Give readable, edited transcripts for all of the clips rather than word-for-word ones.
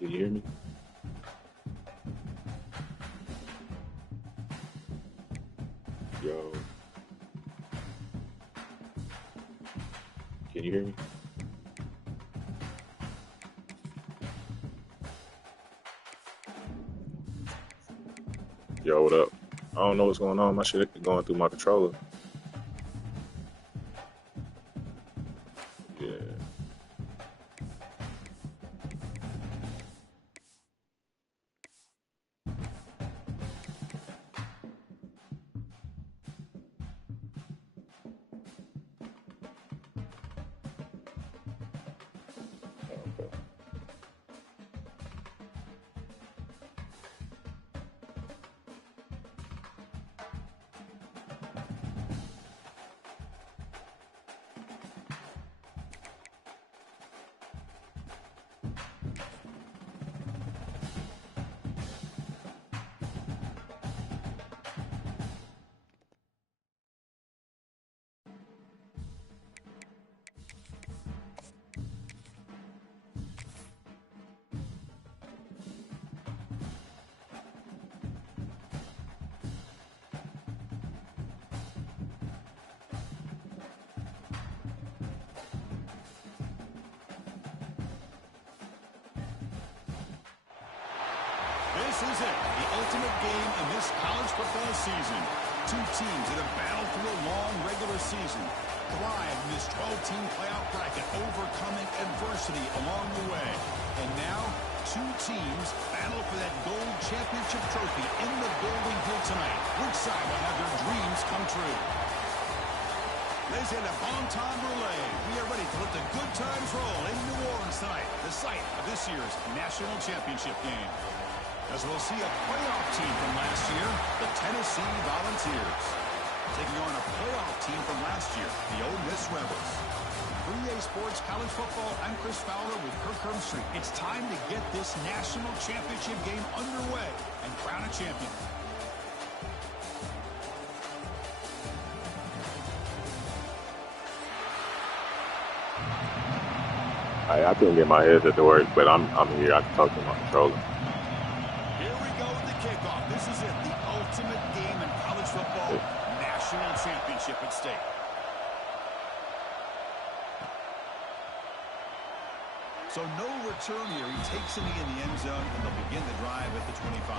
Can you hear me? Yo. Can you hear me? Yo, what up? I don't know what's going on. My shit going through my controller. Yeah. Okay. This is it, the ultimate game in this college football season. Two teams that have battled through a long regular season, thrive in this 12-team playoff bracket, overcoming adversity along the way. And now, two teams battle for that gold championship trophy in the building here tonight. Which side will have their dreams come true? Ladies and gentlemen, bon temps relay. We are ready to let the good times roll in New Orleans tonight, the site of this year's national championship game. As we'll see a playoff team from last year, the Tennessee Volunteers, taking on a playoff team from last year, the Ole Miss Rebels. For EA Sports College Football, I'm Chris Fowler with Kirk Herbstreit. It's time to get this national championship game underway and crown a champion. I couldn't get my headset to work, but I'm here. I can talk to my controller. Here we go with the kickoff. This is it, the ultimate game in college football, national championship at stake. So no return here. He takes it in the end zone, and they'll begin the drive at the 25.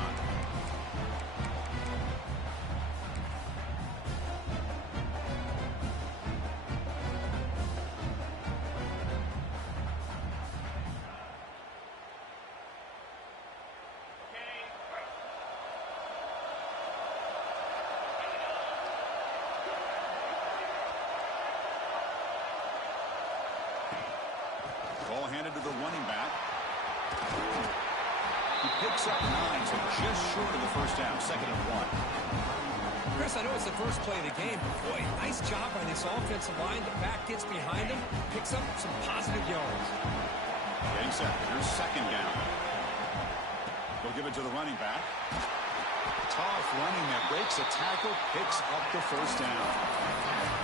Ball handed to the running back. He picks up 9, so just short of the first down, 2nd and 1. Chris, I know it's the first play of the game, but boy, nice job by this offensive line. The back gets behind him, picks up some positive yards. Getting set. Here's 2nd down. They'll give it to the running back. Tough running that breaks a tackle, picks up the first down.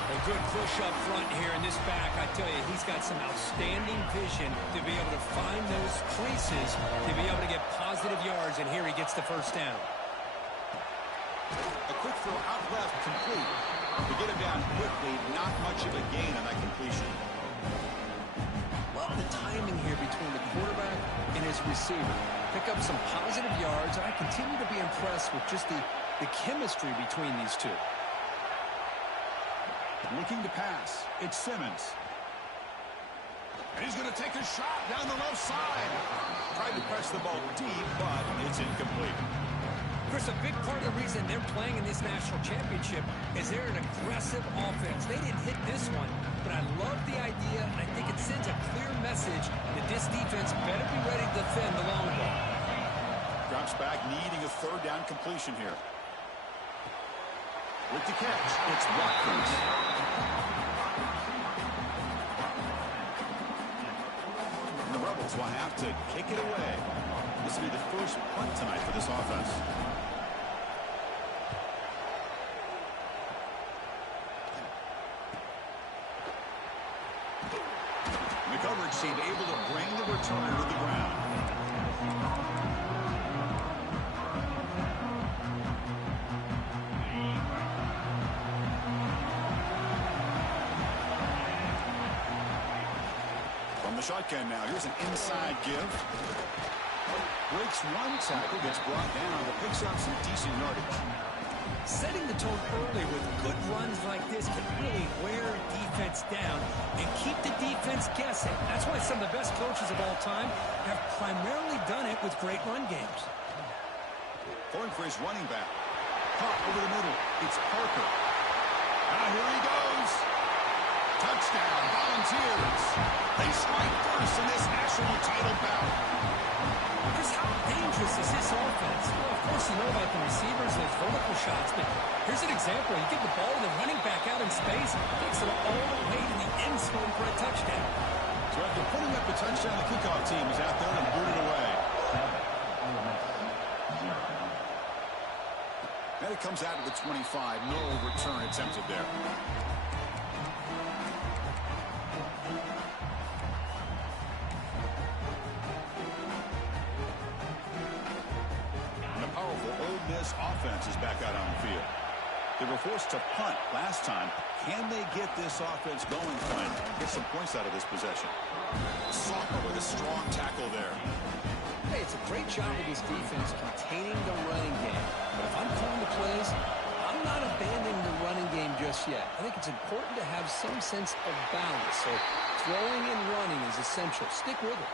A good push up front here in this back. I tell you, he's got some outstanding vision to be able to find those creases, to be able to get positive yards, and here he gets the first down. A quick throw out left, complete. To get it down quickly, not much of a gain on that completion. Love the timing here between the quarterback and his receiver. Pick up some positive yards, and I continue to be impressed with just the chemistry between these two. Looking to pass. It's Simmons. And he's going to take a shot down the left side. Tried to press the ball deep, but it's incomplete. Chris, a big part of the reason they're playing in this national championship is they're an aggressive offense. They didn't hit this one, but I love the idea, and I think it sends a clear message that this defense better be ready to defend the long ball. Drops back, needing a 3rd down completion here. With the catch, it's Watkins. And the Rebels will have to kick it away. This will be the first punt tonight for this offense. The coverage team able to bring the returner to the ground. the shotgun now. Here's an inside give. Breaks one tackle, gets brought down, but picks up some decent yardage. Setting the tone early with good runs like this can really wear defense down and keep the defense guessing. That's why some of the best coaches of all time have primarily done it with great run games. Throwing for his running back. Caught over the middle. It's Parker. Here he goes. Touchdown, Volunteers. They strike first in this national title bout. Just how dangerous is this offense? Well, of course, you know about the receivers, those vertical shots, but here's an example. You give the ball to the running back out in space, takes it all the way to the end zone for a touchdown. So after putting up the touchdown, the kickoff team is out there and booted away. And it comes out of the 25. No return attempted there. And the powerful Ole Miss offense is back out on the field. They were forced to punt last time. Can they get this offense going, Glenn? Get some points out of this possession. Soccer with a strong tackle there. Hey, it's a great job of this defense containing the running game. But if I'm calling the plays, I'm not abandoning the running game just yet. I think it's important to have some sense of balance. So throwing and running is essential. Stick with it.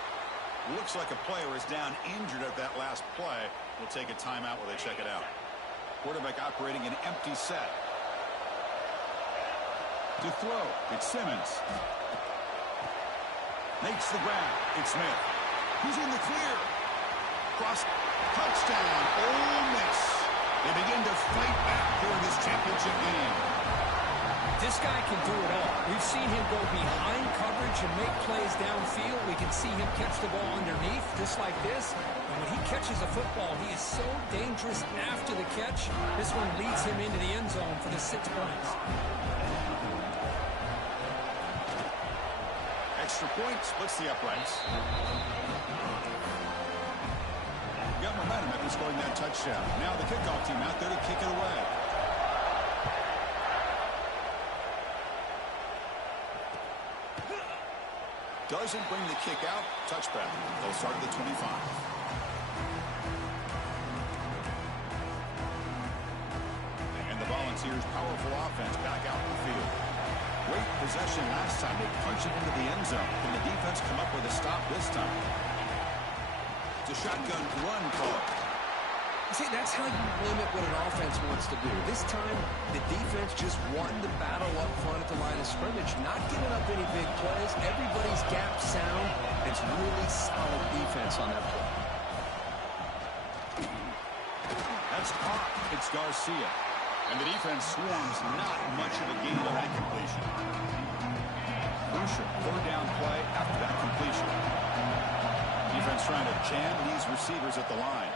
Looks like a player is down injured at that last play. We'll take a timeout while they check it out. Quarterback operating an empty set. To throw, it's Simmons. Makes the grab. It's Smith. He's in the clear. Cross. Touchdown. Ole Miss. They begin to fight back for this championship game. This guy can do it all. We've seen him go behind coverage and make plays downfield. We can see him catch the ball underneath, just like this. And when he catches a football, he is so dangerous after the catch. This one leads him into the end zone for the 6 points. Extra point splits the uprights. Got momentum after scoring that touchdown. Now the kickoff team out there to kick it away. Doesn't bring the kick out. Touchback. They'll start at the 25. And the Volunteers' powerful offense back out in the field. Great possession last time. They punch it into the end zone. Can the defense come up with a stop this time? It's a shotgun run call. See, that's how you limit what an offense wants to do. This time, the defense just won the battle up front at the line of scrimmage, not giving up any big plays. Everybody's gap sound. It's really solid defense on that play. That's caught. It's Garcia. And the defense swarms not much of a gain on that completion. Crucial third down play after that completion. Defense trying to jam these receivers at the line.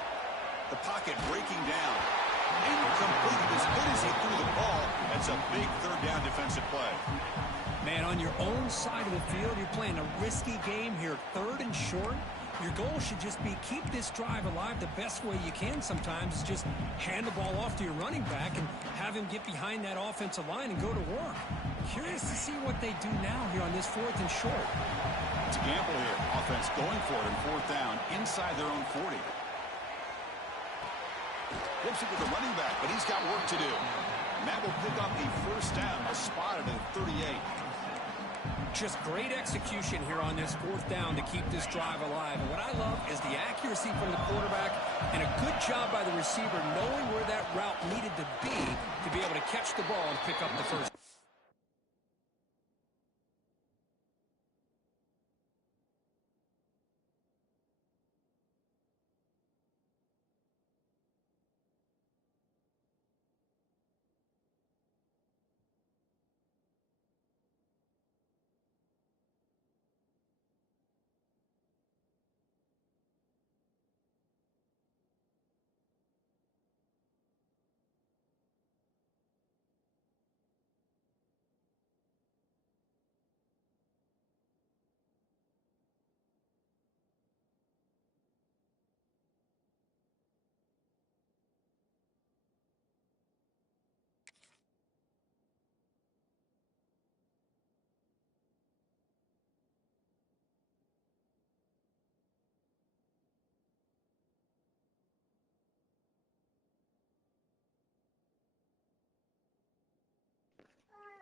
The pocket breaking down. Incomplete as good as he threw the ball. That's a big third down defensive play. Man, on your own side of the field, you're playing a risky game here. 3rd and short. Your goal should just be keep this drive alive the best way you can sometimes is just hand the ball off to your running back and have him get behind that offensive line and go to work. Curious to see what they do now here on this 4th and short. It's a gamble here. Offense going for it in 4th down inside their own 40. Flips it with the running back, but he's got work to do. And that will pick up a first down, a spot at 38. Just great execution here on this 4th down to keep this drive alive. And what I love is the accuracy from the quarterback and a good job by the receiver knowing where that route needed to be able to catch the ball and pick up the first.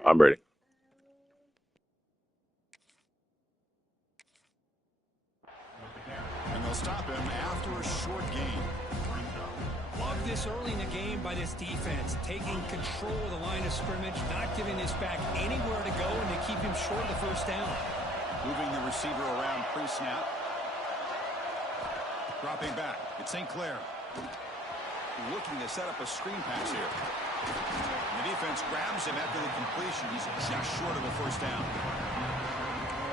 I'm ready. And they'll stop him after a short gain. Love this early in the game by this defense, taking control of the line of scrimmage, not giving this back anywhere to go, and to keep him short of the first down. Moving the receiver around pre-snap. Dropping back. It's St. Clair. Looking to set up a screen pass here. The defense grabs him after the completion. He's just short of a first down.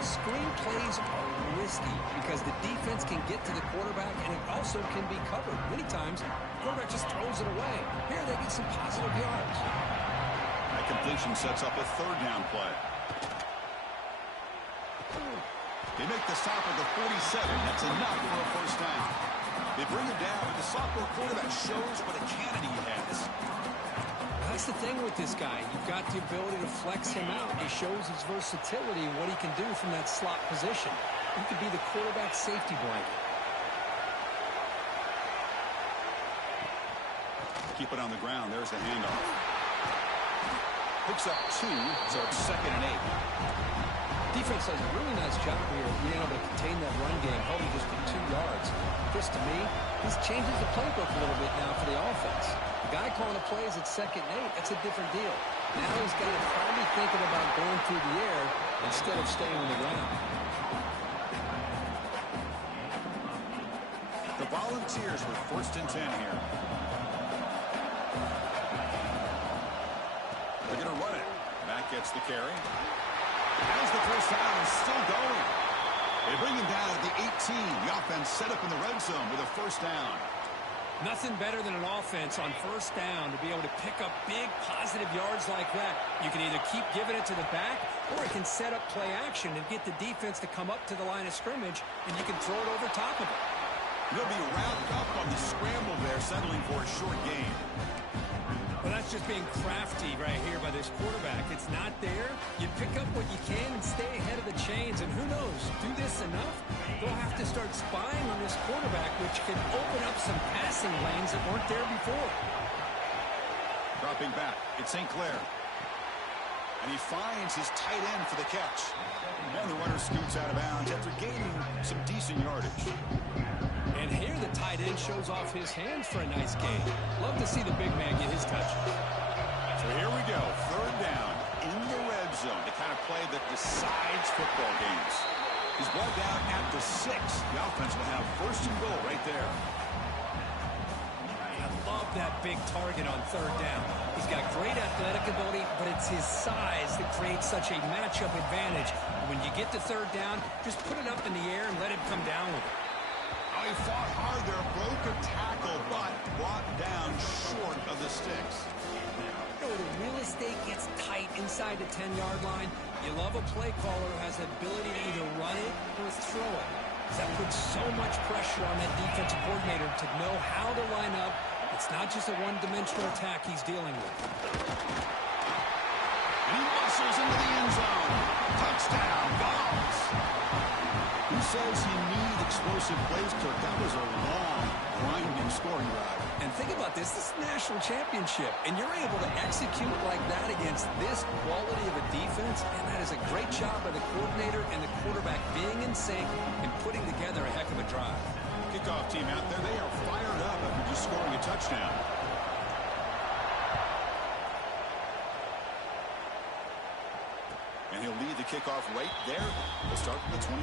Screen plays are risky because the defense can get to the quarterback, and it also can be covered. Many times, the quarterback just throws it away. Here, they get some positive yards. That completion sets up a third down play. They make the stop at the 47. That's enough for a first down. They bring him down, but the sophomore quarterback shows what a cannon he has. That's the thing with this guy. You've got the ability to flex him out. He shows his versatility and what he can do from that slot position. He could be the quarterback safety blanket. Keep it on the ground. There's the handoff. Picks up 2, so it's 2nd and 8. Defense does a really nice job here of being able to contain that run game, holding just for 2 yards. Chris, to me, this changes the playbook a little bit now for the offense. The guy calling the plays at 2nd and 8, that's a different deal. Now he's got to probably thinking about going through the air instead of staying on the ground. The Volunteers with 1st and 10 here. They're going to run it. Matt gets the carry. Has the first down and still going. They bring him down at the 18. The offense set up in the red zone with a first down. Nothing better than an offense on first down to be able to pick up big positive yards like that. You can either keep giving it to the back, or it can set up play action and get the defense to come up to the line of scrimmage, and you can throw it over top of it. He'll be wrapped up on the scramble there, settling for a short gain. Well, that's just being crafty right here by this quarterback. It's not there. You pick up what you can and stay ahead of the chains. And who knows, do this enough, they'll have to start spying on this quarterback, which can open up some passing lanes that weren't there before. Dropping back, it's St. Clair. And he finds his tight end for the catch. And the runner scoots out of bounds after gaining some decent yardage. And here the tight end shows off his hands for a nice gain. Love to see the big man get his touch. So here we go, 3rd down in the red zone. The kind of play that decides football games. He's brought down at the 6. The offense will have 1st and goal right there. I love that big target on 3rd down. He's got great athletic ability, but it's his size that creates such a matchup advantage. When you get to 3rd down, just put it up in the air and let him come down with it. Oh, he fought hard there, broke a tackle, but brought down short of the sticks. You know, the real estate gets tight inside the 10-yard line. You love a play caller who has the ability to either run it or throw it. That puts so much pressure on that defensive coordinator to know how to line up. It's not just a one-dimensional attack he's dealing with. And he muscles into the end zone. Touchdown, Vols. Who says he needs explosive plays, Kirk? That was a long, grinding scoring drive. And think about this. This is a national championship, and you're able to execute like that against this quality of a defense, and that is a great job by the coordinator and the quarterback being in sync and putting together a heck of a drive. Kickoff team out there, they are fired up after just scoring a touchdown. And he'll lead the kickoff right there. We'll start from the 25.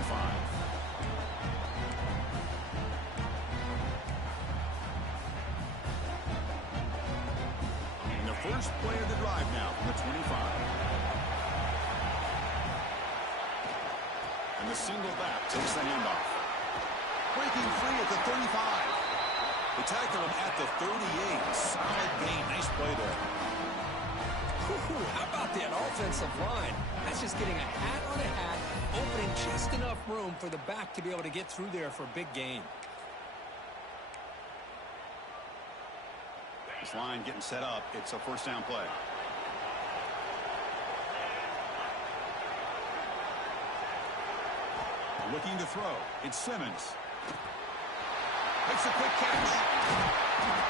And the first play of the drive now from the 25. And the single back takes the handoff. Breaking free at the 35. They tackle him at the 38. Solid gain. Nice play there. How about that offensive line? That's just getting a hat on a hat, opening just enough room for the back to be able to get through there for a big gain. This line getting set up. It's a first down play. Looking to throw. It's Simmons. Makes a quick catch.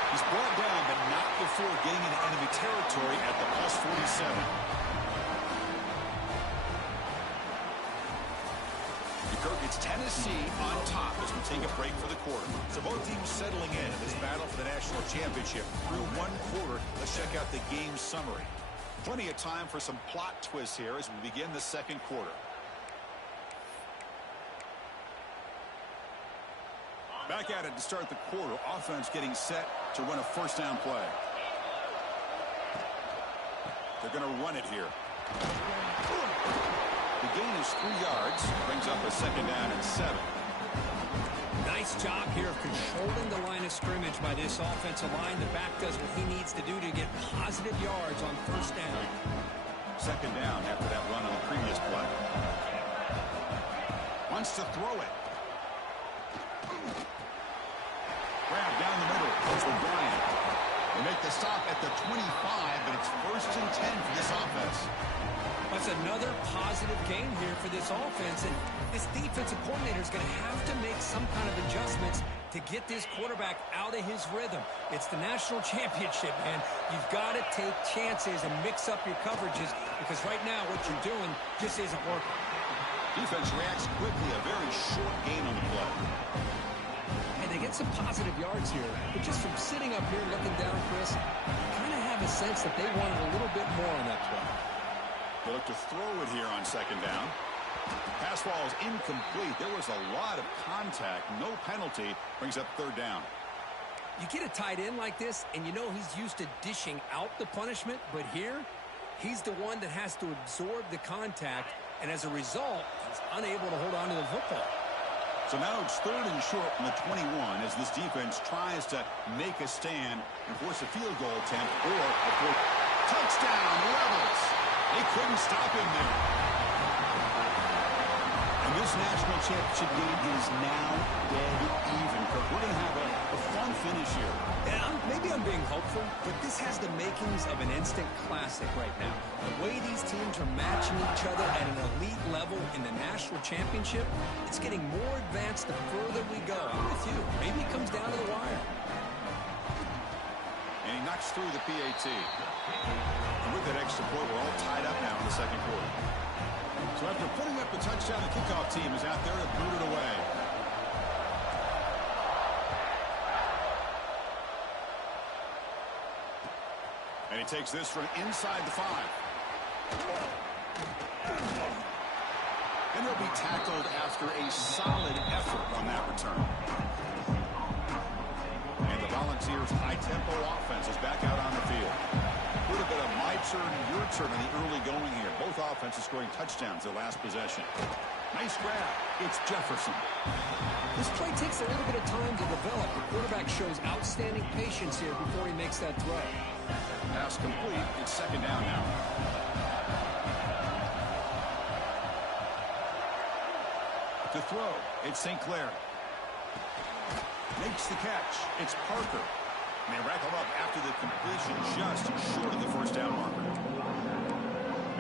He's brought down, but not before getting into enemy territory at the +47. It's Tennessee on top as we take a break for the quarter. So both teams settling in this battle for the national championship through one quarter. Let's check out the game summary. Plenty of time for some plot twists here as we begin the second quarter. Back at it to start the quarter. Offense getting set to run a first down play. They're going to run it here. The gain is 3 yards. Brings up a second down and 7. Nice job here of controlling the line of scrimmage by this offensive line. The back does what he needs to do to get positive yards on first down. Second down after that run on the previous play. Wants to throw it. Grab down the middle. Goes with Bryant. They make the stop at the 25, but it's 1st and 10 for this offense. That's another positive game here for this offense, and this defensive coordinator is going to have to make some kind of adjustments to get this quarterback out of his rhythm. It's the national championship, man. You've got to take chances and mix up your coverages, because right now what you're doing just isn't working. Defense reacts quickly. A very short gain on the play. And they get some positive yards here, but just from sitting up here looking down, Chris, I kind of have a sense that they wanted a little bit more on that play. They look to throw it here on second down. Pass ball is incomplete. There was a lot of contact. No penalty. Brings up 3rd down. You get a tight end like this, and you know he's used to dishing out the punishment, but here, he's the one that has to absorb the contact, and as a result, he's unable to hold on to the football. So now it's 3rd and short from the 21 as this defense tries to make a stand and force a field goal attempt or a touchdown. Rebels. They couldn't stop him there. And this national championship game is now dead even. We're going to have a fun finish here. Yeah, maybe I'm being hopeful, but this has the makings of an instant classic right now. The way these teams are matching each other at an elite level in the national championship, it's getting more advanced the further we go. I'm with you. Maybe it comes down to the wire. And he knocks through the PAT. And with that extra point, we're all tied up now in the second quarter. So after putting up the touchdown, the kickoff team is out there to boot it away. And he takes this from inside the 5. And he'll be tackled after a solid effort on that return. And the Volunteers' high-tempo offense is back out on the field. A little bit of my turn, your turn in the early going here. Both offenses scoring touchdowns their last possession. Nice grab. It's Jefferson. This play takes a little bit of time to develop. The quarterback shows outstanding patience here before he makes that throw. Pass complete. It's second down now. To throw, it's St. Clair. Makes the catch. It's Parker. And they rack him up after the completion just short of the first down marker.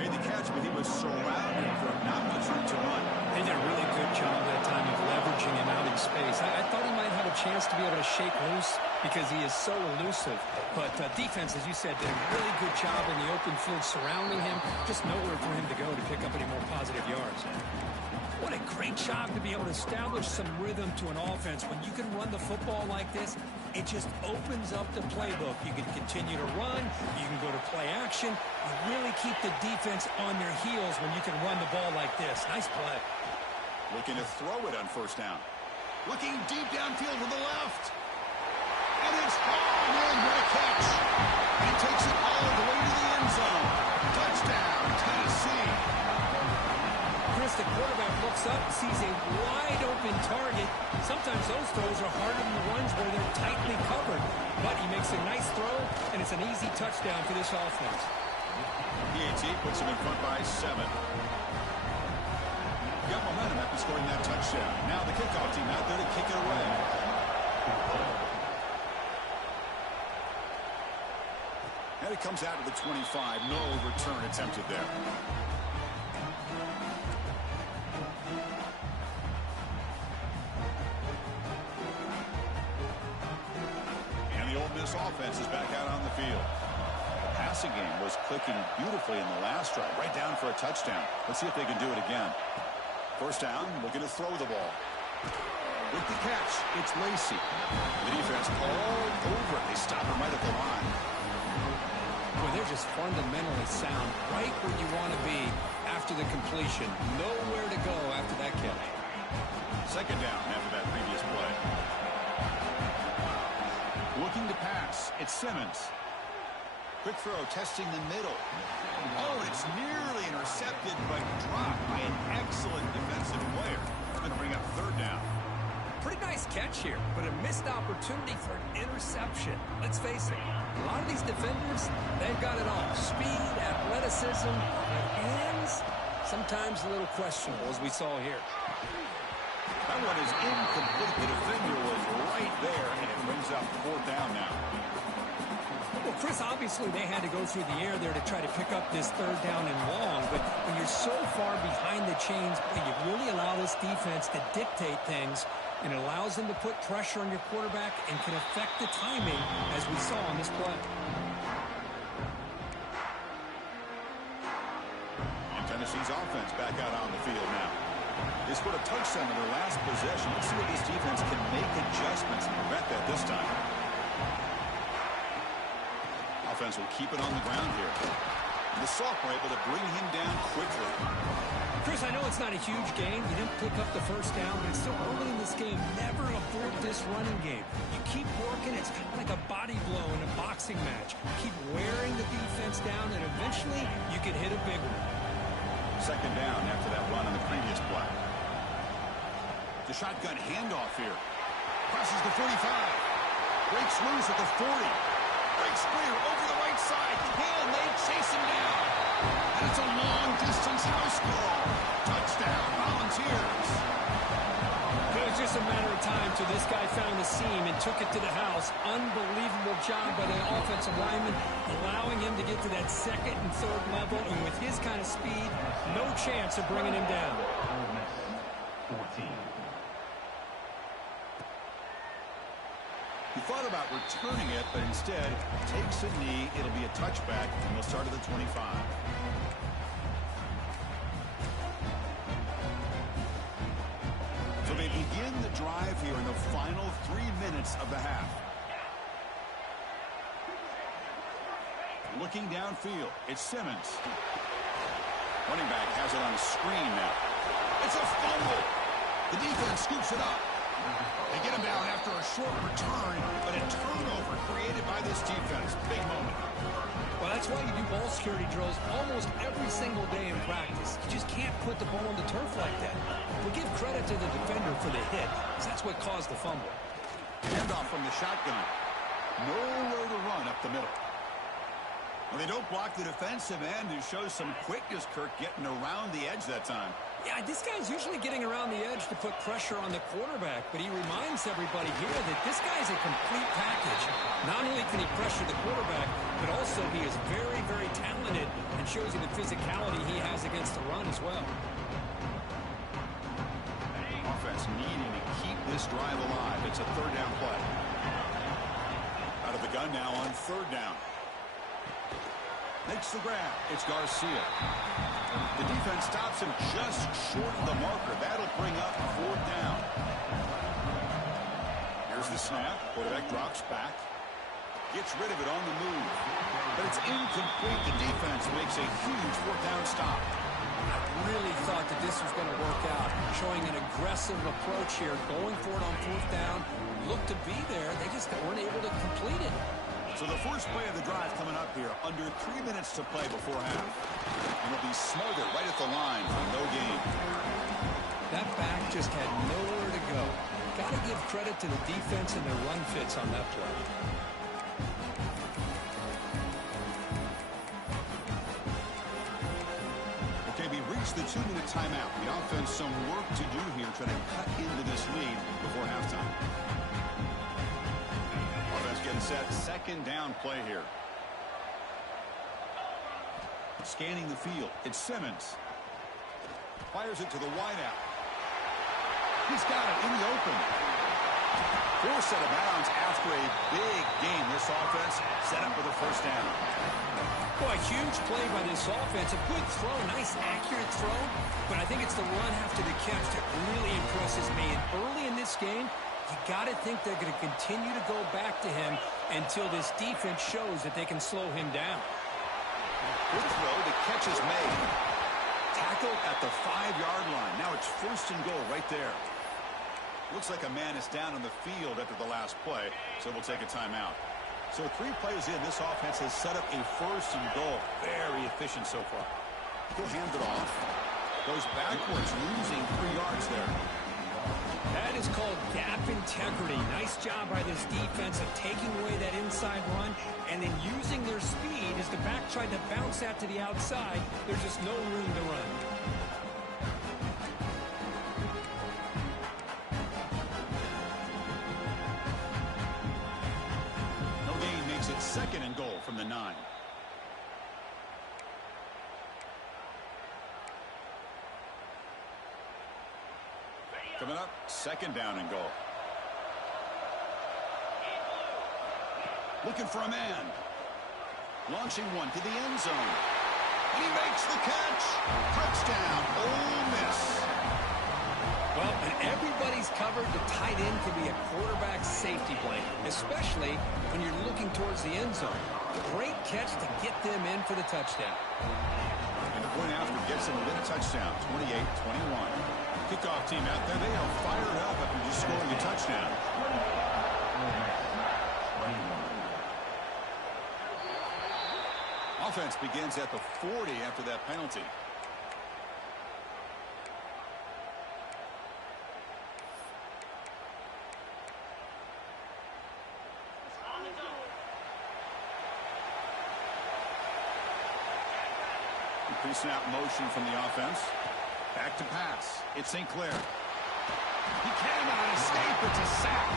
Made the catch, but he was surrounded for not much room to run. They did a really good job that time of leveraging him out in space. I thought he might have a chance to be able to shake loose because he is so elusive. But defense, as you said, did a really good job in the open field surrounding him. Just nowhere for him to go to pick up any more positive yards. What a great job to be able to establish some rhythm to an offense. When you can run the football like this, it just opens up the playbook. You can continue to run. You can go to play action. You really keep the defense on their heels when you can run the ball like this. Nice play. Looking to throw it on first down. Looking deep downfield to the left. And it's hauled in. What a catch. He takes it all the way to the end zone. Touchdown, Tennessee. Chris, the quarterback looks up, sees a wide-open target. Sometimes those throws are harder than the ones where they're tightly covered. But he makes a nice throw, and it's an easy touchdown for this offense. PAT puts him in front by 7. Got momentum after scoring that touchdown. Now the kickoff team out there to kick it away. And it comes out to the 25. No return attempted there. This offense is back out on the field. The passing game was clicking beautifully in the last drive, right down for a touchdown. Let's see if they can do it again. First down, looking to throw the ball. With the catch, it's Lacy. The defense all over. They stop him right at the line. Well, they're just fundamentally sound, right where you want to be after the completion. Nowhere to go after that catch. Second down after that previous play. Looking to pass, it's Simmons. Quick throw, testing the middle. Oh, it's nearly intercepted, but dropped by an excellent defensive player. Going to bring up third down. Pretty nice catch here, but a missed opportunity for an interception. Let's face it, a lot of these defenders, they've got it all. Speed, athleticism, and hands, sometimes a little questionable, as we saw here. That one is incomplete. The defender was right there, and it brings up fourth down now. Well, Chris, obviously they had to go through the air there to try to pick up this third down and long, but when you're so far behind the chains, you really allow this defense to dictate things, and it allows them to put pressure on your quarterback and can affect the timing, as we saw on this play. And Tennessee's offense back out on the field now. They scored a touchdown in their last possession. Let's see if this defense can make adjustments and prevent that this time. Offense will keep it on the ground here. The sophomore able to bring him down quickly. Chris, I know it's not a huge game. You didn't pick up the first down, but it's still early in this game. Never abort this running game. You keep working. It's kind of like a body blow in a boxing match. Keep wearing the defense down, and eventually you can hit a big one. Second down after that run on the previous play. The shotgun handoff here. Crosses the 45. Breaks loose at the 40. Breaks clear over the right side. Can they chase him down? And it's a long-distance house call. Touchdown, Volunteers. It was just a matter of time till this guy found the seam and took it to the house. Unbelievable job by the offensive lineman, allowing him to get to that second and third level. And with his kind of speed, no chance of bringing him down. 14. He thought about returning it, but instead takes a knee. It'll be a touchback, and they'll start at the 25. So they begin the drive here in the final 3 minutes of the half. Looking downfield, it's Simmons. Running back has it on a screen now. It's a fumble. The defense scoops it up. They get him down after a short return, but a turnover created by this defense. Big moment. Well, that's why you do ball security drills almost every single day in practice. You just can't put the ball on the turf like that. We'll give credit to the defender for the hit, because that's what caused the fumble. Handoff from the shotgun. Nowhere to run up the middle. Well, they don't block the defensive end, who shows some quickness, Kirk, getting around the edge that time. Yeah, this guy's usually getting around the edge to put pressure on the quarterback, but he reminds everybody here that this guy's a complete package. Not only can he pressure the quarterback, but also he is very, very talented and shows you the physicality he has against the run as well. Offense needing to keep this drive alive. It's a third down play. Out of the gun now on third down. Makes the grab. It's Garcia. The defense stops him just short of the marker. That'll bring up fourth down. Here's the snap. Quarterback drops back. Gets rid of it on the move. But it's incomplete. The defense makes a huge fourth down stop. I really thought that this was going to work out, showing an aggressive approach here, going for it on fourth down. Looked to be there. They just weren't able to complete it. So the first play of the drive coming up here, under 3 minutes to play before half. And it'll be smothered right at the line for no gain. That back just had nowhere to go. Got to give credit to the defense and their run fits on that play. Okay, we reached the 2-minute timeout. The offense some work to do here, trying to cut into this lead before halftime. Getting set, second down play here. Scanning the field, it's Simmons. Fires it to the wideout. He's got it in the open. Force out of bounds after a big game. This offense set up with a first down. Boy, huge play by this offense. A good throw, nice accurate throw. But I think it's the run after the catch that really impresses me. And early in this game, you got to think they're going to continue to go back to him until this defense shows that they can slow him down. Good throw. The catch is made. Tackled at the 5-yard line. Now it's first and goal right there. Looks like a man is down on the field after the last play, so we'll take a timeout. So 3 plays in, this offense has set up a first and goal. Very efficient so far. He'll hand it off. Goes backwards, losing 3 yards there. That is called gap integrity. Nice job by this defense of taking away that inside run and then using their speed as the back tried to bounce that to the outside. There's just no room to run. Second and goal from the 9. Coming up, second down and goal. Looking for a man. Launching one to the end zone. And he makes the catch. Touchdown, Ole Miss. Well, when everybody's covered, the tight end can be a quarterback's safety blanket, especially when you're looking towards the end zone. Great catch to get them in for the touchdown. And the point after gets him within a touchdown, 28-21. Kickoff team out there, they are fired up after just scoring a touchdown. Offense begins at the 40 after that penalty. Pre-snap motion from the offense. Back to pass. It's St. Clair. He cannot escape. It's a sack.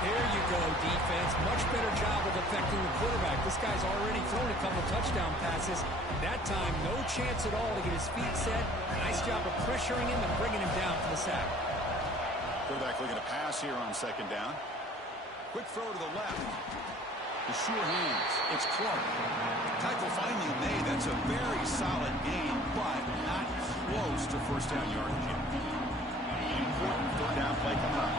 There you go, defense. Much better job of affecting the quarterback. This guy's already thrown a couple touchdown passes. That time, no chance at all to get his feet set. Nice job of pressuring him and bringing him down for the sack. Quarterback looking to pass here on second down. Quick throw to the left. The sure hands. It's Clark. Tackle finally made. That's a very solid gain, but not close to first down yardage yet. Important third down play coming up.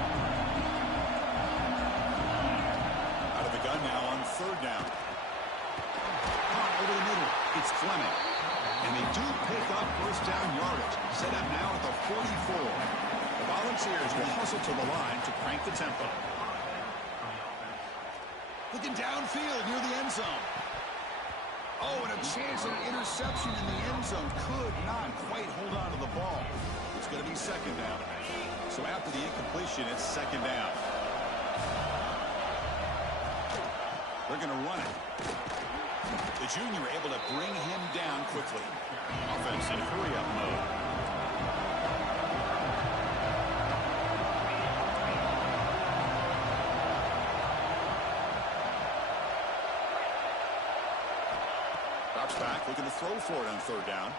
Out of the gun now on third down. Caught over the middle. It's Fleming. And they do pick up first down yardage. Set up now at the 44. The Volunteers will hustle to the line to crank the tempo. Looking downfield near the end zone. Oh, and a chance at an interception in the end zone. Could not quite hold on to the ball. It's going to be second down. So after the incompletion, it's second down. They're going to run it. The junior able to bring him down quickly. Offense in hurry-up mode. Back, looking to throw for it on third down.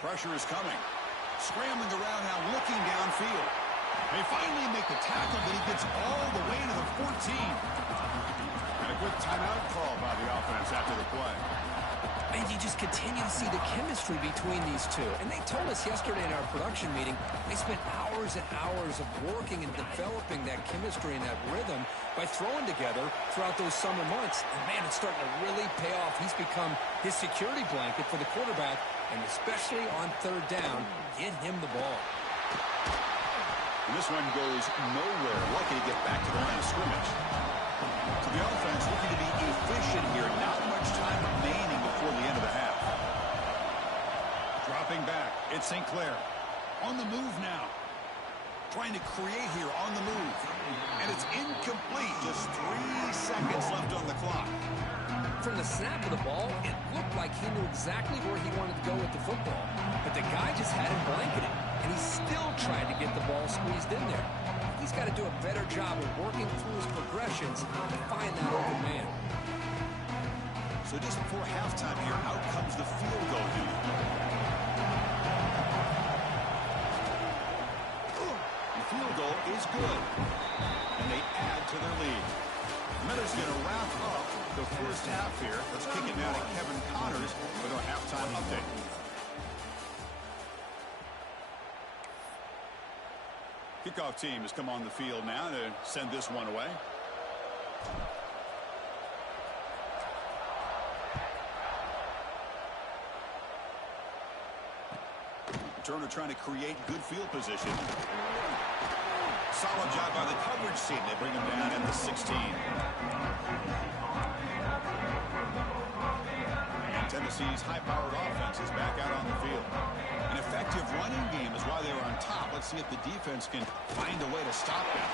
Pressure is coming. Scrambling around now, looking downfield. They finally make the tackle, but he gets all the way to the 14. And a quick timeout call by the offense after the play. And you just continue to see the chemistry between these two. And they told us yesterday in our production meeting, they spent hours and hours of working and developing that chemistry and that rhythm by throwing together throughout those summer months. And, man, it's starting to really pay off. He's become his security blanket for the quarterback, and especially on third down, get him the ball. And this one goes nowhere. Lucky to get back to the line of scrimmage. So the offense looking to be efficient here. Not much time remaining before the end of the half. Dropping back. It's St. Clair. On the move now. Trying to create here on the move. And it's incomplete. Just 3 seconds left on the clock. From the snap of the ball, it looked like he knew exactly where he wanted to go with the football. But the guy just had him blanketed. And he still tried to get the ball squeezed in there. He's got to do a better job of working through his progressions to find that open man. So just before halftime here, out comes the field goal unit. The field goal is good. And add to their lead. Minutes going to wrap up the first half here. Let's kick it now to Kevin Connors with our halftime update. Kickoff team has come on the field now to send this one away. Turner trying to create good field position. Solid job by the coverage team. They bring him down at the 16. And Tennessee's high-powered offense is back out on the field. An effective running game is why they were on top. Let's see if the defense can find a way to stop them.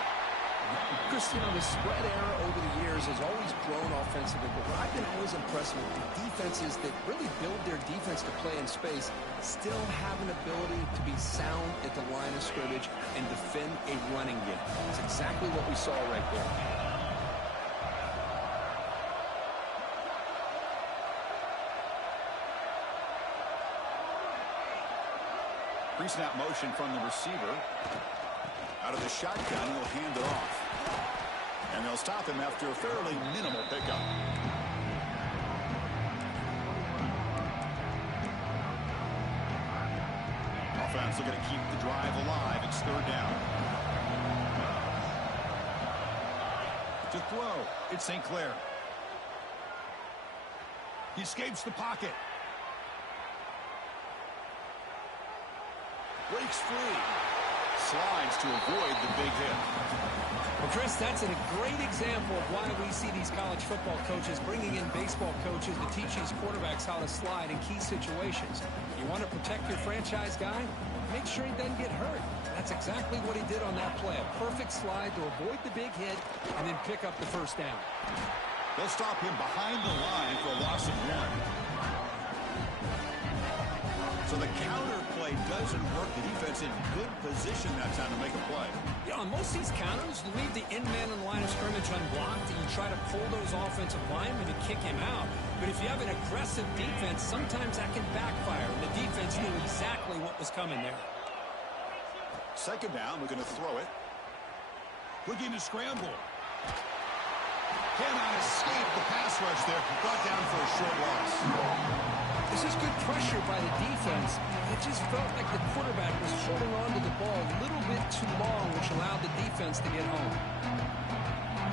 Chris, you know, the spread era over the years has always grown offensively, but what I've been always impressed with the defenses that really build their defense to play in space still have an ability to be sound at the line of scrimmage and defend a running game. It's exactly what we saw right there. Pre-snap motion from the receiver. Out of the shotgun, he'll hand it off. And they'll stop him after a fairly minimal pickup. Offense looking to keep the drive alive. It's third down. To throw, it's St. Clair. He escapes the pocket. Breaks free. Slides to avoid the big hit. Well, Chris, that's a great example of why we see these college football coaches bringing in baseball coaches to teach these quarterbacks how to slide in key situations. You want to protect your franchise guy? Make sure he doesn't get hurt. That's exactly what he did on that play. A perfect slide to avoid the big hit and then pick up the first down. They'll stop him behind the line for a loss of 1. So the counter play doesn't work. The defense in good position that time to make a play. You know, on most of these counters, you leave the end man on the line of scrimmage unblocked and you try to pull those offensive linemen and kick him out. But if you have an aggressive defense, sometimes that can backfire. And the defense knew exactly what was coming there. Second down, we're going to throw it. Looking to scramble. Cannot escape the pass rush there. Brought down for a short loss. This is good pressure by the defense. It just felt like the quarterback was holding on to the ball a little bit too long, which allowed the defense to get home.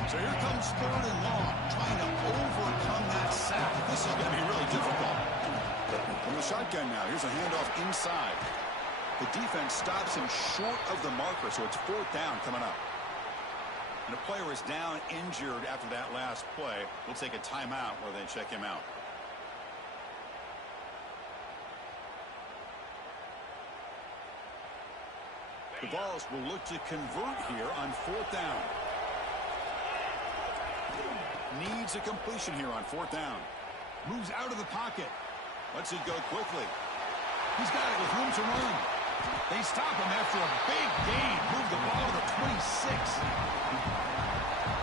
So here comes third and long, trying to overcome that sack. This is going to be really difficult. From the shotgun now, here's a handoff inside. The defense stops him short of the marker, so it's fourth down coming up. And a player is down injured after that last play. We'll take a timeout while they check him out. The Vols will look to convert here on fourth down. Needs a completion here on fourth down. Moves out of the pocket. Lets it go quickly. He's got it with room to run. They stop him after a big gain. Move the ball to the 26.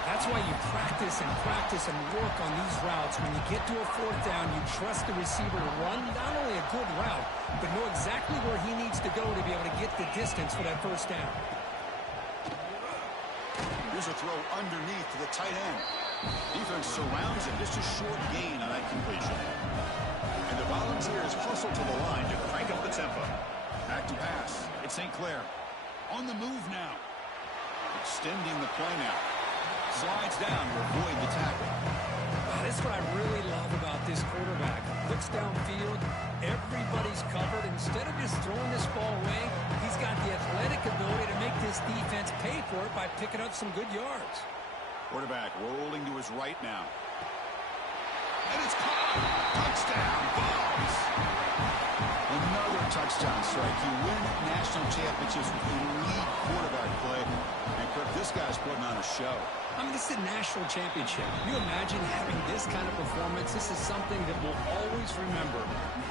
That's why you practice and work on these routes. When you get to a fourth down, you trust the receiver to run not only a good route, but know exactly where he needs to go to be able to get the distance for that first down. Here's a throw underneath to the tight end. Defense surrounds him. Just a short gain on that completion. And the Volunteers hustle to the line to crank up the tempo. Back to pass. It's St. Clair. On the move now. Extending the play now. Slides down to avoid the tackle. Wow, that's what I really love about this quarterback. Looks downfield, everybody's covered. Instead of just throwing this ball away, he's got the athletic ability to make this defense pay for it by picking up some good yards. Quarterback rolling to his right now. And it's caught. Touchdown, Vols. Another touchdown strike. You win national championships with elite quarterback play. And Kirk, this guy's putting on a show. I mean, this is a national championship. Can you imagine having this kind of performance? This is something that we'll always remember.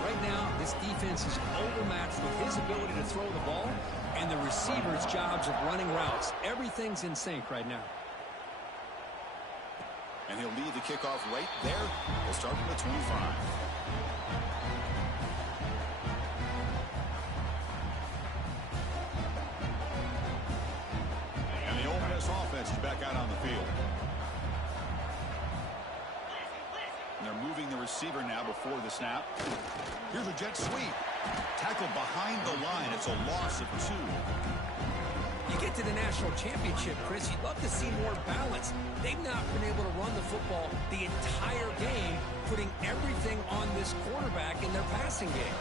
Right now, this defense is overmatched with his ability to throw the ball and the receiver's jobs of running routes. Everything's in sync right now. And he'll lead the kickoff right there. We'll start from the 25. And the Ole Miss offense is back out on the field. moving the receiver now before the snap. Here's a jet sweep. Tackled behind the line. It's a loss of 2. You get to the national championship, Chris, you'd love to see more balance. They've not been able to run the football the entire game, putting everything on this quarterback in their passing game.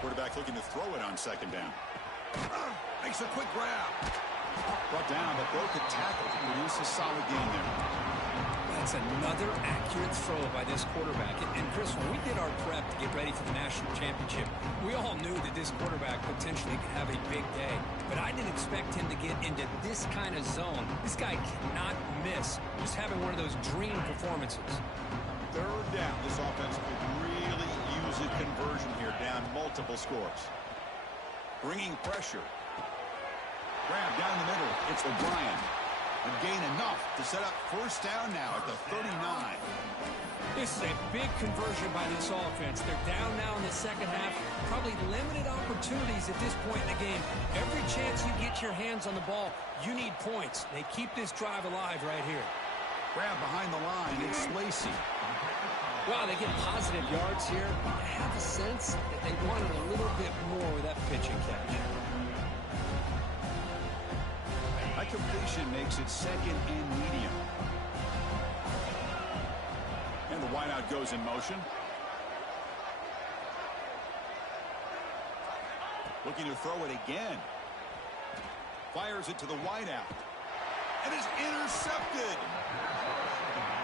Quarterback looking to throw it on second down. Makes a quick grab. Brought down, but broke a tackle to produce a solid gain there. That's another accurate throw by this quarterback. And Chris, when we did our prep to get ready for the national championship, we all knew that this quarterback potentially could have a big day. But I didn't expect him to get into this kind of zone. This guy cannot miss. Just having one of those dream performances. Third down. This offense could really use a conversion here, down multiple scores. Bringing pressure. Grab down the middle. It's O'Brien. And gain enough to set up first down now at the 39. This is a big conversion by this offense. They're down now in the second half. Probably limited opportunities at this point in the game. Every chance you get your hands on the ball, you need points. They keep this drive alive right here. Grab behind the line. It's Lacey. Wow, they get positive yards here. I have a sense that they wanted a little bit more with that pitch and catch. That completion makes it second and medium. And the wideout goes in motion. Looking to throw it again. Fires it to the wideout. And is intercepted.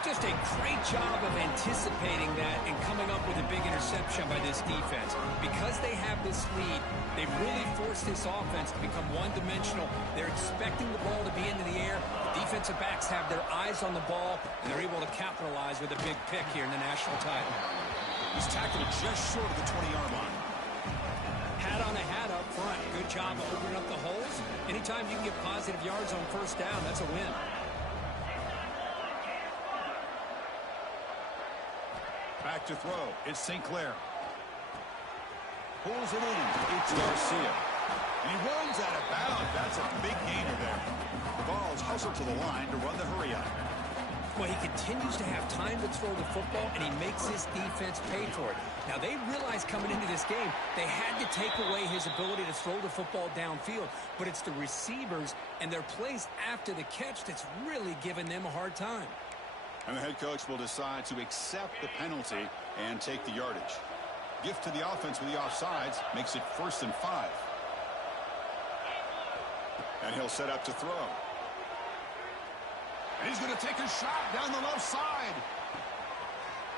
Just a great job of anticipating that and coming up with a big interception by this defense. Because they have this lead, they really forced this offense to become one-dimensional. They're expecting the ball to be into the air. The defensive backs have their eyes on the ball, and they're able to capitalize with a big pick here in the national title. He's tackled just short of the 20-yard line. Hat on a hat up front. Good job of opening up the holes. Anytime you can get positive yards on first down, that's a win. Back to throw. It's St. Clair. Pulls it in. It's Garcia. And he runs out of bounds. That's a big gainer there. The ball's hustled to the line to run the hurry up. Well, he continues to have time to throw the football, and he makes his defense pay for it. Now, they realized coming into this game, they had to take away his ability to throw the football downfield. But it's the receivers and their plays after the catch that's really giving them a hard time. And the head coach will decide to accept the penalty and take the yardage. Gift to the offense with the offsides makes it 1st and 5. And he'll set up to throw. And he's going to take a shot down the left side.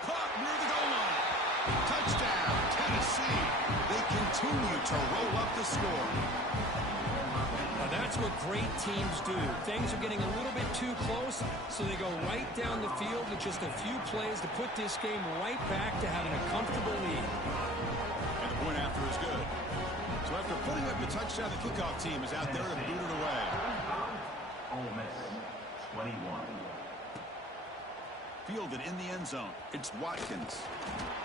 Caught near the goal line. Touchdown, Tennessee. They continue to roll up the score. Now that's what great teams do. Things are getting a little bit too close, so they go right down the field with just a few plays to put this game right back to having a comfortable lead. And the point after is good. So after putting up the touchdown, the kickoff team is out there to boot it away. Ole Miss, 21. Fielded in the end zone. It's Watkins.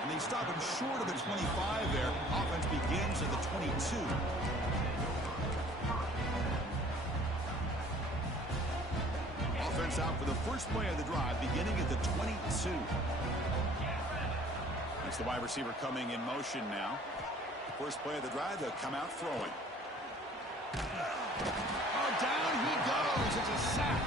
And they stop him short of the 25 there. Offense begins at the 22. Offense out for the first play of the drive, beginning at the 22. That's the wide receiver coming in motion now. First play of the drive, they'll come out throwing. Oh, down he goes. It's a sack.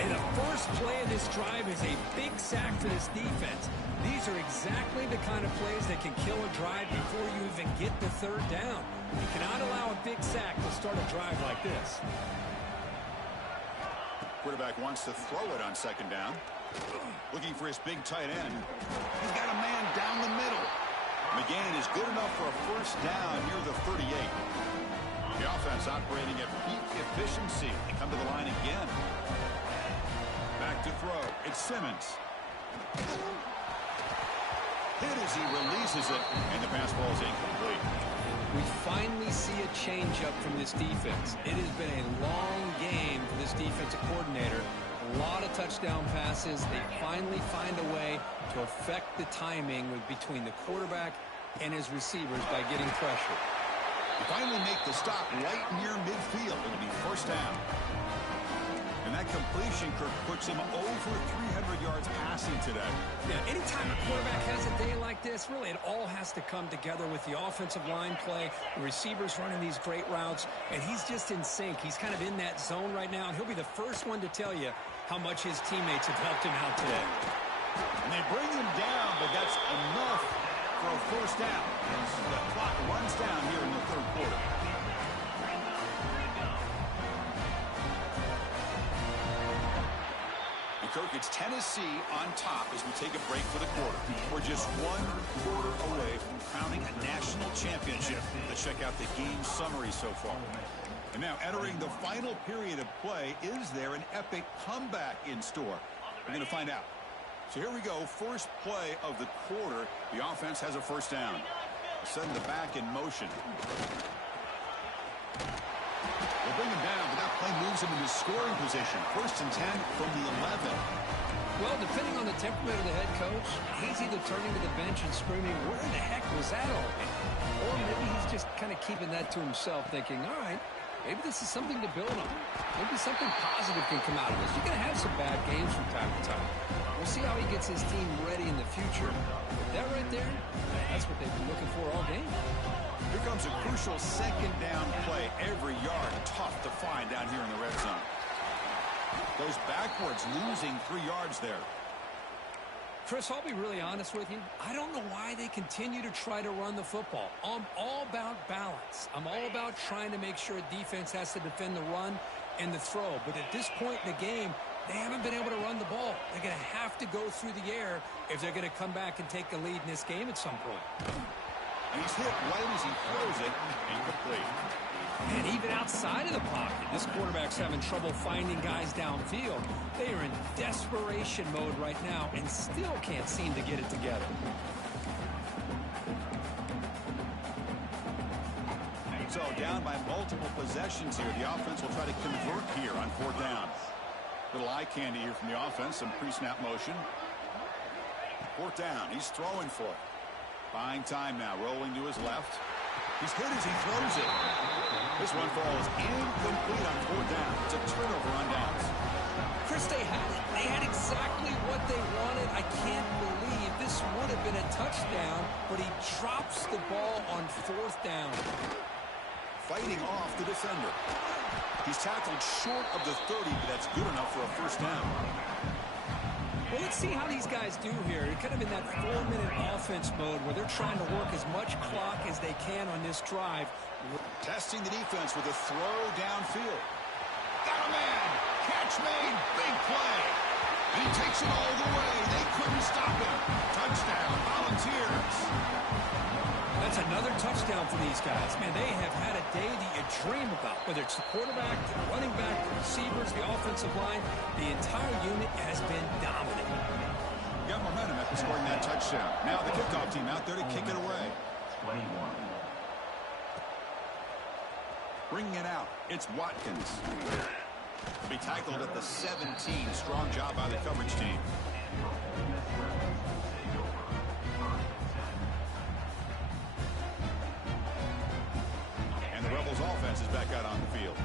And the first play of this drive is a big sack for this defense. These are exactly the kind of plays that can kill a drive before you even get the third down. You cannot allow a big sack to start a drive like this. Quarterback wants to throw it on second down. Looking for his big tight end. He's got a man down the middle. McGann is good enough for a first down near the 38. The offense operating at peak efficiency. They come to the line again. Back to throw. It's Simmons. Hit as he releases it, and the pass ball is incomplete. We finally see a changeup from this defense. It has been a long game for this defensive coordinator. A lot of touchdown passes. They finally find a way to affect the timing between the quarterback and his receivers by getting pressure. They finally make the stop right near midfield. It'll be first down. And And that completion, Kirk, puts him over 300 yards passing today. Yeah, anytime a quarterback has a day like this, really it all has to come together with the offensive line play, the receivers running these great routes, and he's just in sync. He's kind of in that zone right now, and he'll be the first one to tell you how much his teammates have helped him out today. And they bring him down, but that's enough for a first down. As the clock runs down here in the third quarter. And Kirk, it's Tennessee on top as we take a break for the quarter. We're just one quarter away from crowning a national championship. Let's check out the game summary so far. And now entering the final period of play, is there an epic comeback in store? We're going to find out. So here we go, first play of the quarter. The offense has a first down. Sending the back in motion. They'll bring him down, but that play moves him into scoring position. First and 10 from the 11. Well, depending on the temperament of the head coach, he's either turning to the bench and screaming, where the heck was that all? Or maybe he's just kind of keeping that to himself, thinking, all right, maybe this is something to build on. Maybe something positive can come out of this. You're going to have some bad games from time to time. We'll see how he gets his team ready in the future. But that right there, that's what they've been looking for all game. Here comes a crucial second down play. Every yard tough to find down here in the red zone. Goes backwards, losing 3 yards there. Chris, I'll be really honest with you. I don't know why they continue to try to run the football. I'm all about balance. I'm all about trying to make sure a defense has to defend the run and the throw. But at this point in the game, they haven't been able to run the ball. They're going to have to go through the air if they're going to come back and take the lead in this game at some point. And he's hit right as he throws it. Incomplete. And even outside of the pocket, this quarterback's having trouble finding guys downfield. They are in desperation mode right now and still can't seem to get it together. So down by multiple possessions here. The offense will try to convert here on fourth down. Little eye candy here from the offense. Some pre-snap motion. Fourth down. He's throwing for it. Buying time now. Rolling to his left. He's hit as he throws it. This one falls incomplete on fourth down. It's a turnover on downs. Chris, they had it. They had exactly what they wanted. I can't believe this would have been a touchdown, but he drops the ball on fourth down. Fighting off the defender. He's tackled short of the 30, but that's good enough for a first down. Well, let's see how these guys do here. They're kind of in that 4-minute offense mode where they're trying to work as much clock as they can on this drive. Testing the defense with a throw downfield. Got a man. Catch made. Big play. And he takes it all the way. They couldn't stop him. Touchdown. Volunteers. That's another touchdown for these guys. Man, they have had a day that you dream about. Whether it's the quarterback, the running back, the receivers, the offensive line, the entire unit has been dominant. Got momentum after scoring that touchdown. Now the kickoff team out there to kick it away. 21. Bringing it out, it's Watkins. Be tackled at the 17. Strong job by the coverage team. And the Rebels offense is back out on the field.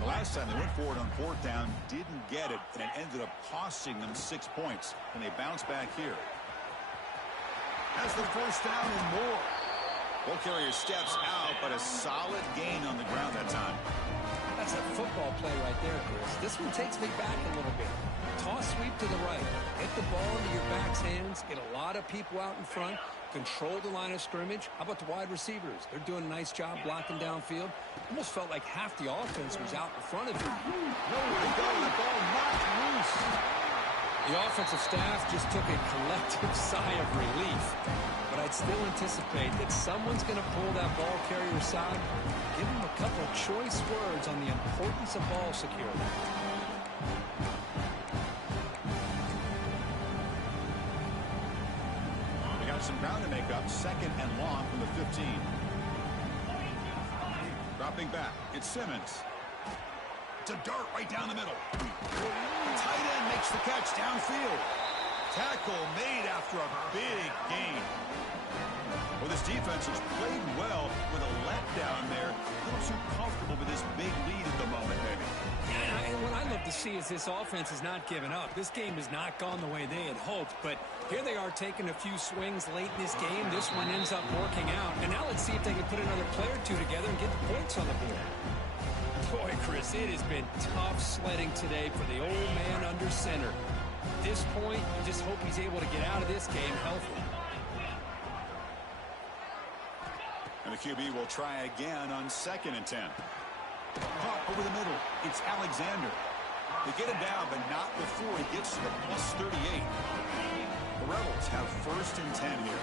The last time they went forward on fourth down, didn't get it, and it ended up costing them 6 points. And they bounce back here. Has the first down and more. Ball carrier steps out, but a solid gain on the ground that time. That's a football play right there, Chris. This one takes me back a little bit. Toss sweep to the right. Get the ball into your back's hands. Get a lot of people out in front. Control the line of scrimmage. How about the wide receivers? They're doing a nice job blocking downfield. Almost felt like half the offense was out in front of you. Nowhere to go. The ball knocked loose. The offensive staff just took a collective sigh of relief. But I'd still anticipate that someone's going to pull that ball carrier aside, give him a couple choice words on the importance of ball security. We got some ground to make up. Second and long from the 15. Dropping back. It's Simmons. It's a dart right down the middle. The tight end makes the catch downfield. Tackle made after a big gain. Well, this defense has played well with a letdown there. A little too comfortable with this big lead at the moment, maybe. Yeah, and what I love to see is this offense has not given up. This game has not gone the way they had hoped, but here they are taking a few swings late in this game. This one ends up working out, and now let's see if they can put another play or two together and get the points on the board. Boy, Chris, it has been tough sledding today for the old man under center. At this point, you just hope he's able to get out of this game healthy. And the QB will try again on 2nd and 10. Caught over the middle. It's Alexander. They get him down, but not before he gets to the plus 38. The Rebels have 1st and 10 here.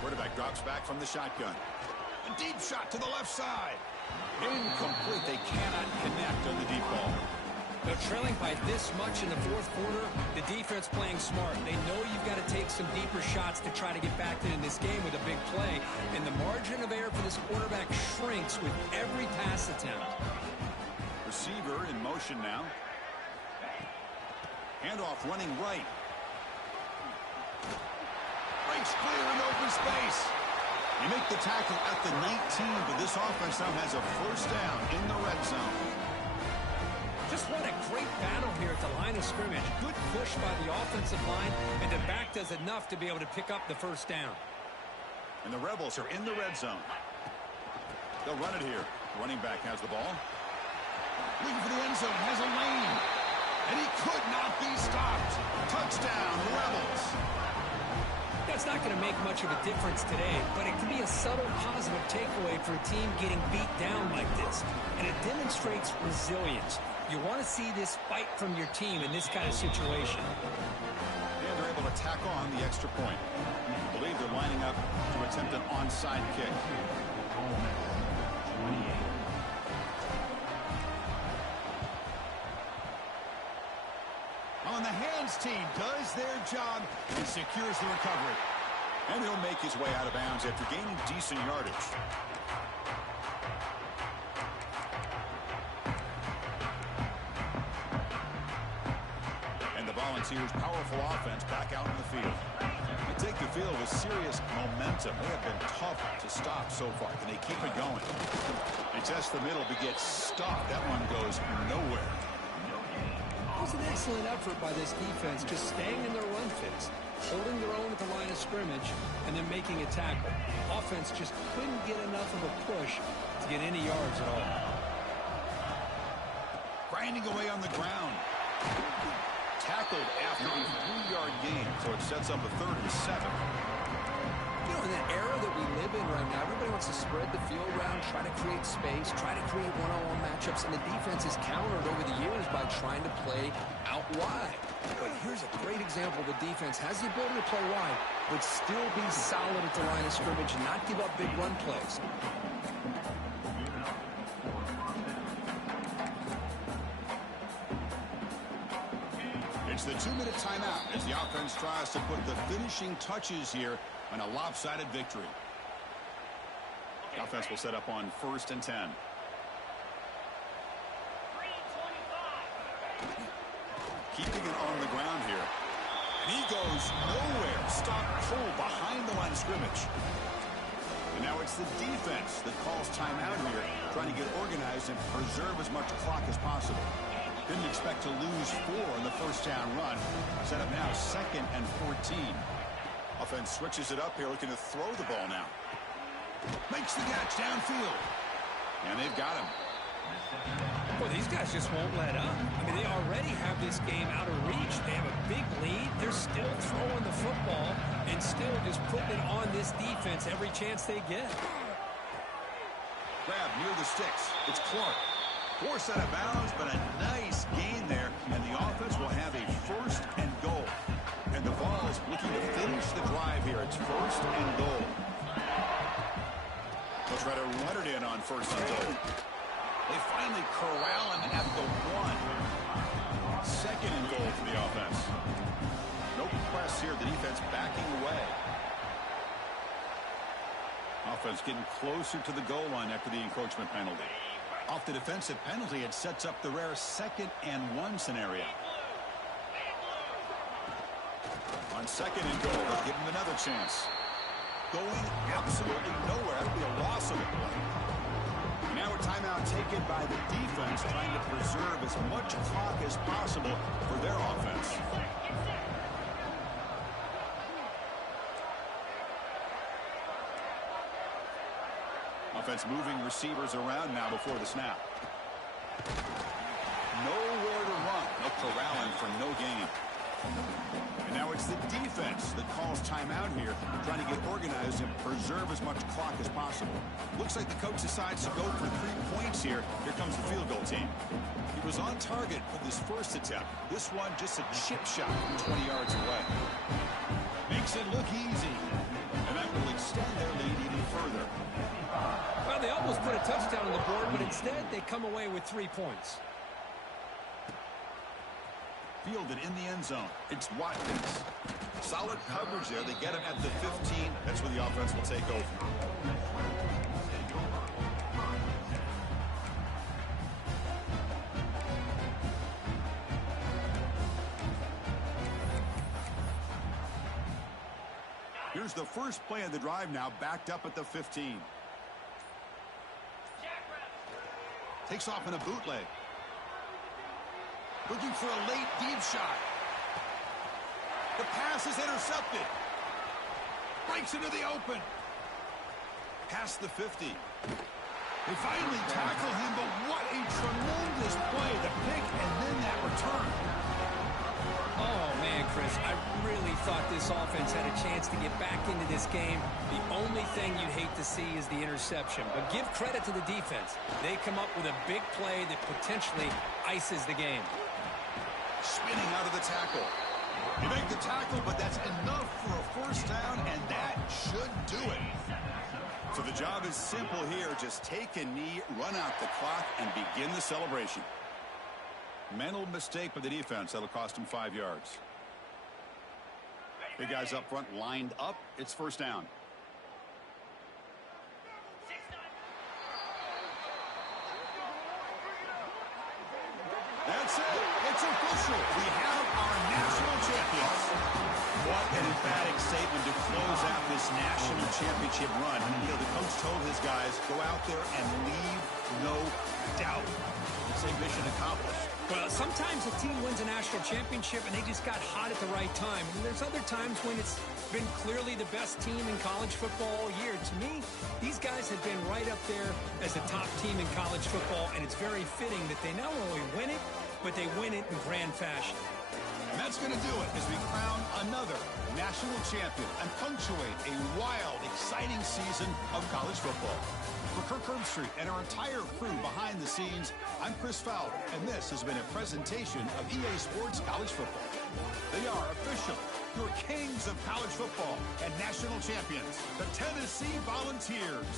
Quarterback drops back from the shotgun. A deep shot to the left side. Incomplete. They cannot connect on the deep ball. They're trailing by this much in the 4th quarter. The defense playing smart. They know you've got to take some deeper shots to try to get back in this game with a big play. And the margin of error for this quarterback shrinks with every pass attempt. Receiver in motion now. Handoff running right. Breaks clear in open space. You make the tackle at the 19, but this offense now has a 1st down in the red zone. Just what a great battle here at the line of scrimmage. Good push by the offensive line, and the back does enough to be able to pick up the 1st down. And the Rebels are in the red zone. They'll run it here. Running back has the ball. Looking for the end zone, has a lane. And he could not be stopped. Touchdown, Rebels. That's not going to make much of a difference today, but it can be a subtle positive takeaway for a team getting beat down like this. And it demonstrates resilience. You want to see this fight from your team in this kind of situation. And they're able to tack on the extra point. I believe they're lining up to attempt an onside kick. On the hands team does their job and secures the recovery. And he'll make his way out of bounds after gaining decent yardage. And the Volunteers' powerful offense back out in the field. They take the field with serious momentum. They have been tough to stop so far. Can they keep it going? They test the middle but get stopped. That one goes nowhere. It was an excellent effort by this defense, just staying in their run fits, holding their own at the line of scrimmage, and then making a tackle. Offense just couldn't get enough of a push to get any yards at all. Grinding away on the ground. Tackled after a 3-yard gain, so it sets up a 3rd and 7. You know, in the era that we live in right now, everybody wants to spread the field around, try to create space, try to create one-on-one matchups, and the defense is countered over the years by trying to play out wide. But here's a great example. The defense has the ability to play wide, but still be solid at the line of scrimmage and not give up big run plays. It's the 2-minute timeout as the offense tries to put the finishing touches here on a lopsided victory. The offense will set up on 1st and 10. Keeping it on the ground here. And he goes nowhere. Stop cold behind the line of scrimmage. And now it's the defense that calls timeout here, trying to get organized and preserve as much clock as possible. Didn't expect to lose 4 on the 1st down run. Set up now 2nd and 14. Offense switches it up here, looking to throw the ball now. Makes the catch downfield. And they've got him. Well, these guys just won't let up. I mean, they already have this game out of reach. They have a big lead. They're still throwing the football and still just putting it on this defense every chance they get. Grab near the sticks. It's Clark. Forced out of bounds, but a nice gain there. And the offense will have a 1st and goal. And the Vols looking to finish the drive here. It's 1st and goal. They'll try to run it in on 1st and goal. They finally corral him at the 1. 2nd and goal for the offense. No press here. The defense backing away. Offense getting closer to the goal line after the encroachment penalty. Off the defensive penalty, it sets up the rare 2nd and 1 scenario. On On second and goal, they'll give him another chance. Going absolutely nowhere. That'll be a loss of it. Now a timeout taken by the defense, trying to preserve as much clock as possible for their offense. Offense moving receivers around now before the snap. Nowhere to run. No corralling for no gain. And now it's the defense that calls timeout here, trying to get organized and preserve as much clock as possible. Looks like the coach decides to go for 3 points here. Here comes the field goal team. He was on target with his first attempt. This one just a chip shot from 20 yards away. Makes it look easy. And that will extend their lead even further. Well, they almost put a touchdown on the board, but instead they come away with 3 points. Fielded in the end zone. It's Watkins. Solid coverage there. They get him at the 15. That's where the offense will take over. Here's the first play of the drive now, backed up at the 15. Takes off in a bootleg. Looking for a late deep shot. The pass is intercepted. Breaks into the open. Past the 50. They finally tackle him, but what a tremendous play. The pick and then that return. Oh, man, Chris, I really thought this offense had a chance to get back into this game. The only thing you'd hate to see is the interception. But give credit to the defense. They come up with a big play that potentially ices the game. Spinning out of the tackle. You make the tackle, but that's enough for a first down, and that should do it. So the job is simple here. Just take a knee, run out the clock, and begin the celebration. Mental mistake by the defense. That'll cost him 5 yards. Big guys up front lined up. It's first down. That's it. It's official. We have our national champions. What an emphatic statement to close out this national championship run. You know, the coach told his guys, go out there and leave no doubt. Say mission accomplished. Well, sometimes a team wins a national championship and they just got hot at the right time. And there's other times when it's been clearly the best team in college football all year. To me, these guys have been right up there as a top team in college football, and it's very fitting that they not only win it, but they win it in grand fashion. And that's going to do it as we crown another national champion and punctuate a wild, exciting season of college football. For Kirk Herbstreit and our entire crew behind the scenes, I'm Chris Fowler, and this has been a presentation of EA Sports College Football. They are official, your kings of college football and national champions, the Tennessee Volunteers.